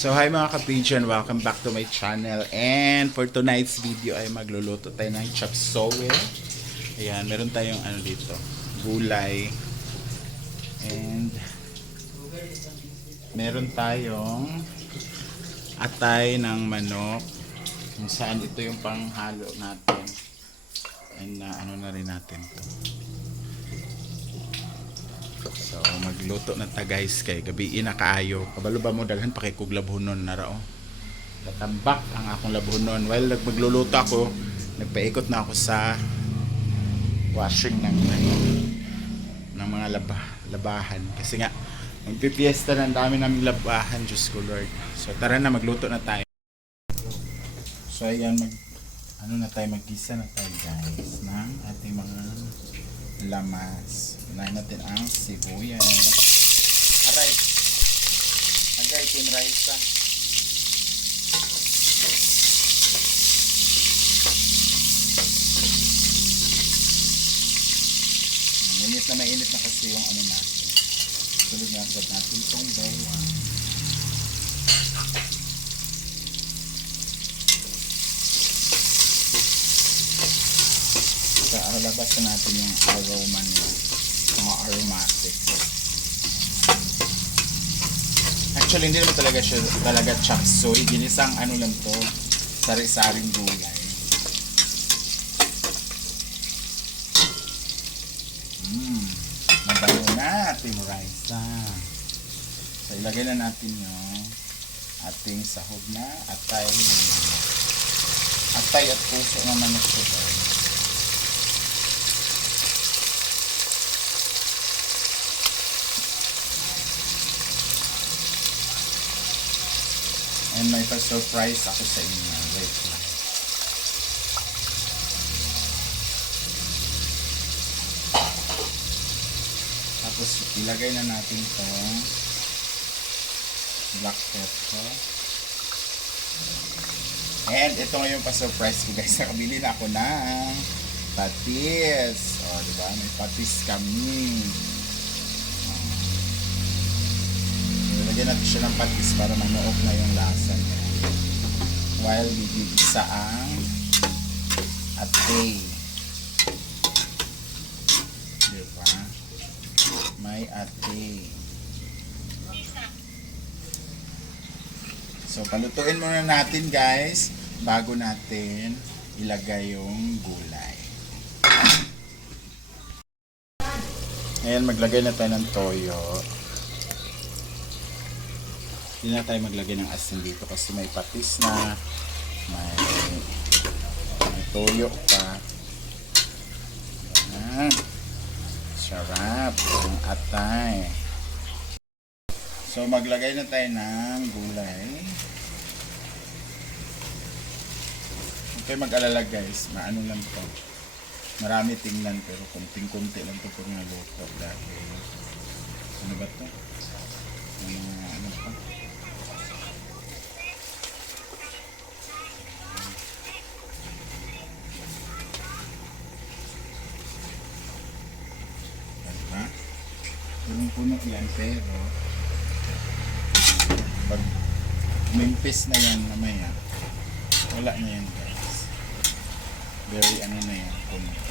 So hi mga ka-pigeon, welcome back to my channel. And for tonight's video ay magluluto tayo ng chop suey. Ayan, meron tayong ano dito, gulay. And meron tayong atay ng manok. Kung saan ito yung panghalo natin. And ano na rin natin to. So magluto na ta guys kay gabi na kaayo. Kabalo ba mo daghan pa kay kog labhonon na rao. Tatambak ang akong labhonon. While magluluto ako, nagpaikot na ako sa washing ng mga labahan kasi nga magpipiesta na, ang dami naming labahan, Diyos ko Lord. So tara na, magluto na tayo. So ayan, maggisa na tayo guys ng ating mga lamas. Unahin natin ang sibuyas. Aray! Agay, tinraisa. Mainit na kasi yung ano natin. Sunod na agad natin itong bawang. Labas na natin yung aroma niya, mga aromatics. Actually, hindi naman talaga siya chop suey. Ginisang ano lang to, sari-saring gulay. Mabango na ating rice. So, ilagay na natin yung ating sahog na atay ng manok. Atay at puso ng manok ko guys. And may pa-surprise ako sa inyo. Wait lang. Tapos ilagay na natin itong black pepper. And ito ngayon pa-surprise ko guys. Nakabili na ako ng patis. O, diba? May patis kami. Lagyan natin siya ng patis para manuok na yung lasa niya. While gigisa ang atay. Diba? May atay. So, palutuin muna natin guys bago natin ilagay yung gulay. Ngayon, maglagay na tayo ng toyo. Hindi na tayo maglagay ng asin dito kasi may patis na, may toyo pa. Ayan. Sarap ang atay. So maglagay na tayo ng gulay. Okay, mag-alala guys, maano lang to. Marami tingnan pero kunting-kunti lang to pag naluto dahil ano ba to? Ano pa? Punong-puno yan pero pag umimpis na yan namaya wala na yan guys, very ano na yan kunti.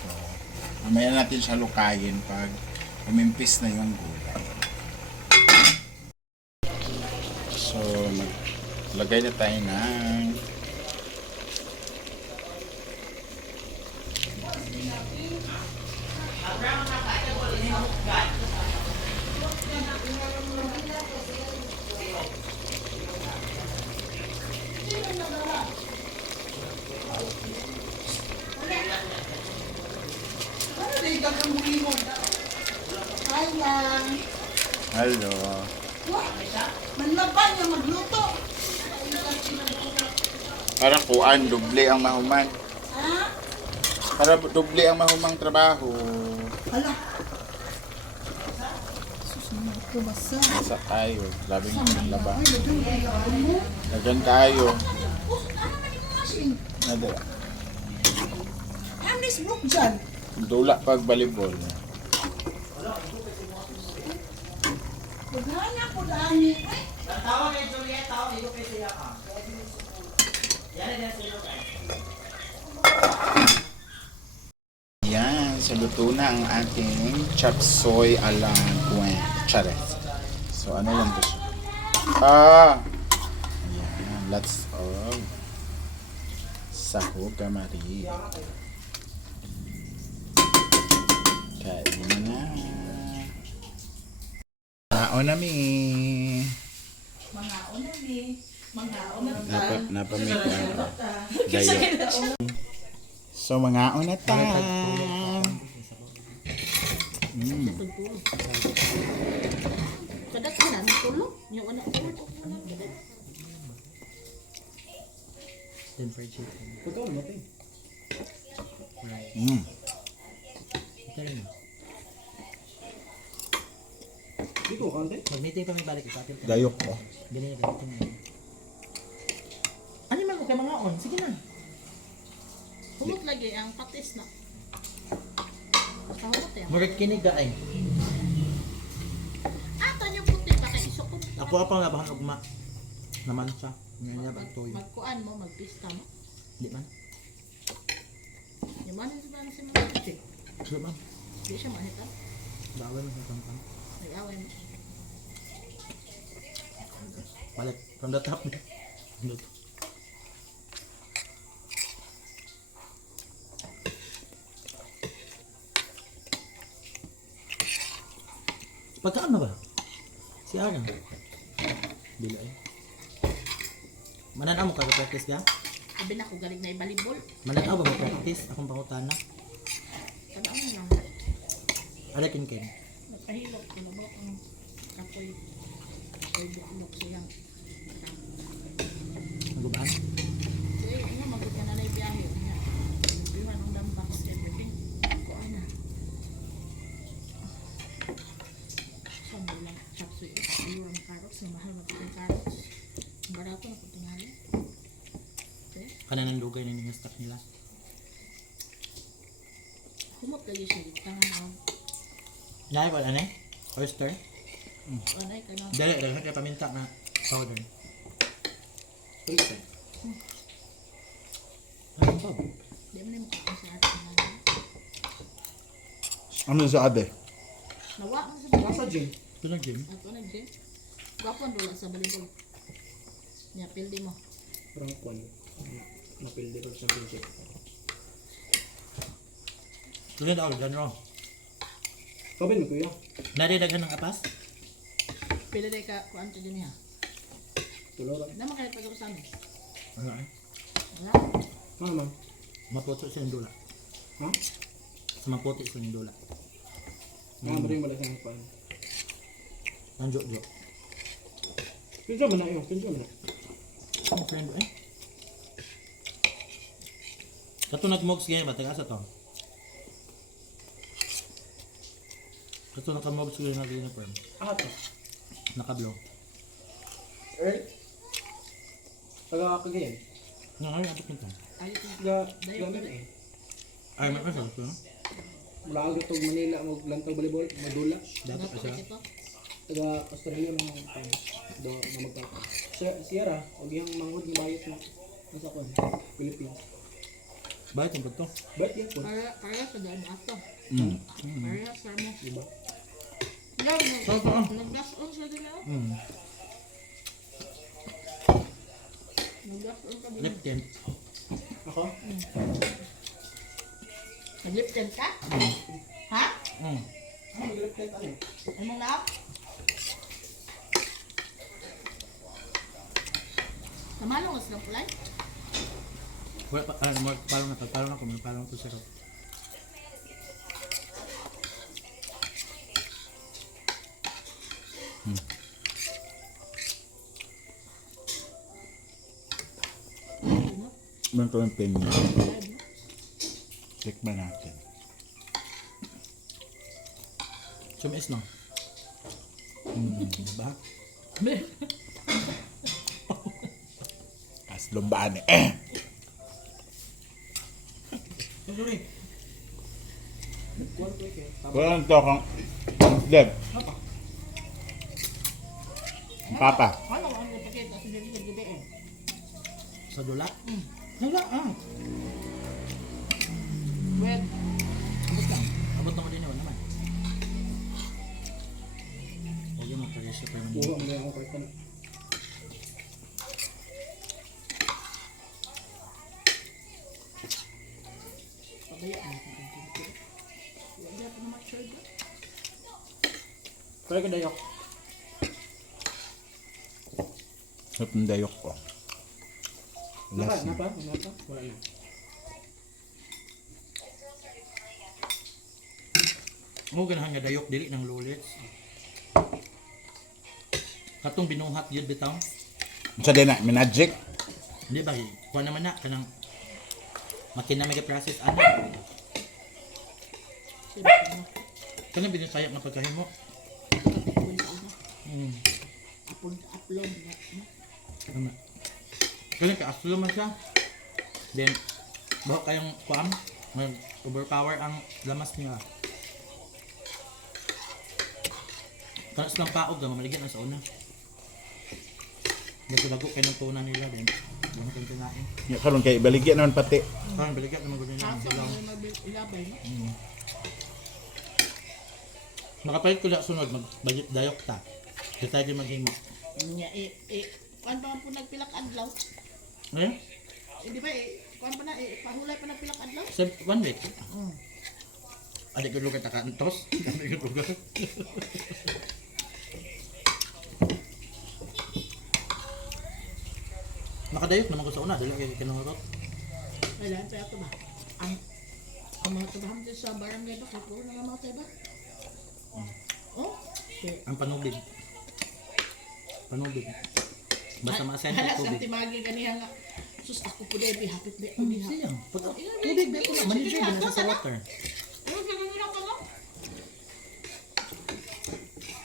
So mamaya natin siya lukayin pag umimpis na yung gulay. So, maglagay na tayo ng hello. Manlaban yung magluto. Para kuan, doble ang mahuman. Ha? Para doble ang mahumang trabaho. Hala. Sus, naman ito basa. Basa tayo. Labing laba. Ay, lagyan mo. Lagyan tayo. Nada. Anis brook dyan. Dula pag volleyball. Pagana ko dani. Tawag kay Juliet, tawag ko kay siya ka. Yan na sila. Yan, so luto na ang ating chop soy ala gwen. Charet. So ano lang to siya? Ayan, lots of sahog kamari. Kain na. Kaon na mi. Mga una ni. Mga una Napamit ko ano. Dayo. So mga unata. Kadat ka na, natulog. Yung anak ko. Then fried chicken. Dito, kante? Mag-meeting kami balik sa atin. Gayok ko. Ganyan na ganito. Ano man mo kay mga on? Sige na. Humot lagi ang patis na. Kahumot yan. Murag kinig ka ay. Ato yung puti, baka isok ko. Ako apa nga bahang ugma. Naman siya. Ngayon niya ba toyo? Magkuan mo, magpista mo. Di man. Yung man ba na si mga puti? Di man. Di siya mahita. Bawal na sa tampang. Nag-away mo. Balik. From the top. Pagkaan na ba? Si Arang. Bila eh. Mananaw mo ka practice ka? Sabi na ko galing na ibalibol. Mananaw ba mo practice? Akong pangutana. Kada mo lang. Ada kin. Nagpahilok ko na ba ang kapoy. Kapoy buklok siyang. Nagubaan? Kasi ano, magod ka na na ibiyahe. Iwan ang dambak sa everything. Kuan na. Saan lang? Chapsuy. Iwan carrots. Ang mahal na puting carrots. Ang barato na puting hali. Okay. Kanan ng lugay na yung stock nila. Humot lagi siya. Tangan ang Nai wala na eh? Oyster? anay ka na. Dali, dali kaya paminta na powder. Oyster. Ano ba? Di mo na yung mukha sa atin na. Ano sa ade? Nawa mo sa Nasa gym. Ito na gym. Ato na gym. Gwapo ang dula sa volleyball. Nya pildi mo. Parang kwan. Napildi ko sa championship. Tulad ako, dyan raw. Kabin mo kuya. Nadidaghan ng apas? Pila day ka kuan to din niya. Tulora. Naman kahit pag sa amin. Ano eh? Wala. Ano man? Maputo siya yung dula. Ha? Sa maputi siya yung dula. Mga mo rin wala siyang kwan. Ang jo-jo. Pinsa man na yun. Pinsa man na. Ang friend eh. Kato nag-mogs ngayon ba? Taga sa to? Kato nag-mogs ngayon na uniform. Ah, to. Naka-blow. Earl? Taga kagayan. Nga ngayon, abot nito. Ayos na. Gamin eh. Ay, may pasal ko. Mula ako dito Manila, maglantaw volleyball, madula. Dapat pa siya. Ito. Taga Australia mga do na magpapa. Sierra, og yung manghod ng bayot na nasa kon, Philippines. Bakit yung to? Ba't yan po? Para sa daan ato. Mm. Para sa mo. Diba? Yan. Oo. Nag-gas on siya din ako. Hmm. Nag-gas on ka din. Lip tint. Ako? Nag-lip tint ka? Ha? Hmm. Ano mag-lip tint ano? Ano na? Namalong ka silang kulay? Wala pa, parang na ko, may parang to sirap. Bang ko yung pen mo. Tikman natin. Sumis lang. Diba? As lumbaan eh. Sorry. Kuwan ko eh. Wala nang to kang Deb. Apa? Papa. Ano ang ipakita sa dili ng gabi eh. Sa dula? Dula, Well, Abot lang. Abot naman din yun naman. Huwag yung magpa-resip naman yun. Puro ang gaya ko kahit ano. pabaya na kung dili. Wala pa naman sure ba? Kaya ko dayok. Sarap ng dayok ko. Napa? Last Napa? Napa? Wala na. Mo ganahan nga dayok dili ng lulits. Katong binuhat yun bitaw. Sa din na, minagic. Hindi ba? Kuha naman na kanang makina mega process ano. Sino ko na? Kanang binusayak na pagkahimo. Upload na. Ano? Kanang ka-aslo man siya. Then bawa kayong kuam mag-overpower ang lamas niya. Kanas lang paog na mamaligyan na sa una. Kasi bago kayo ng tunan nila din. Hindi na kayo kinain. Ya, karon kay baligyan naman pati. Parang baligyan naman ko din ng Asa silaw. na ilabay no? Nakapalit ko lang sunod, mag-budget dayok ta. Kasi tayo din maghimo. Nya kuan pa po nagpilak adlaw. Eh? Di ba kuan pa na pahulay pa nagpilak adlaw? Sa 1 week. Adik ko lugar takantos. Adik ko lugar. Nakadayok naman ko sa una, dali kayo kinungarot. Wala pa ako ba? Ang mga trabaho dito sa barangay ba kay puro na mga tayo ba? Oh, shit. Ang panubig. Panubig. Basta ma-send Hala ko sa tubig. timagi ganiya nga. Sus ako po dai hapit be ko diha. Siyang. Tubig ba ko lang. Manager ba na sa water? Ano gagawin ako no?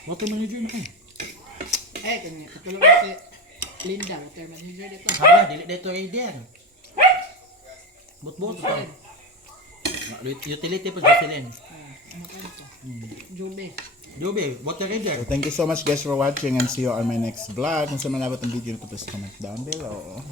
Water manager na kayo. Kanya katulong si Linda, water manager dito. Hala, dili dito kay Dian. Bot-bot ito. Utility pa sa silin. Ano pa ito? Jobe. Jobe, water reader. So, thank you so much guys for watching and see you on my next vlog. Kung sa manabot ang video nito, please comment down below.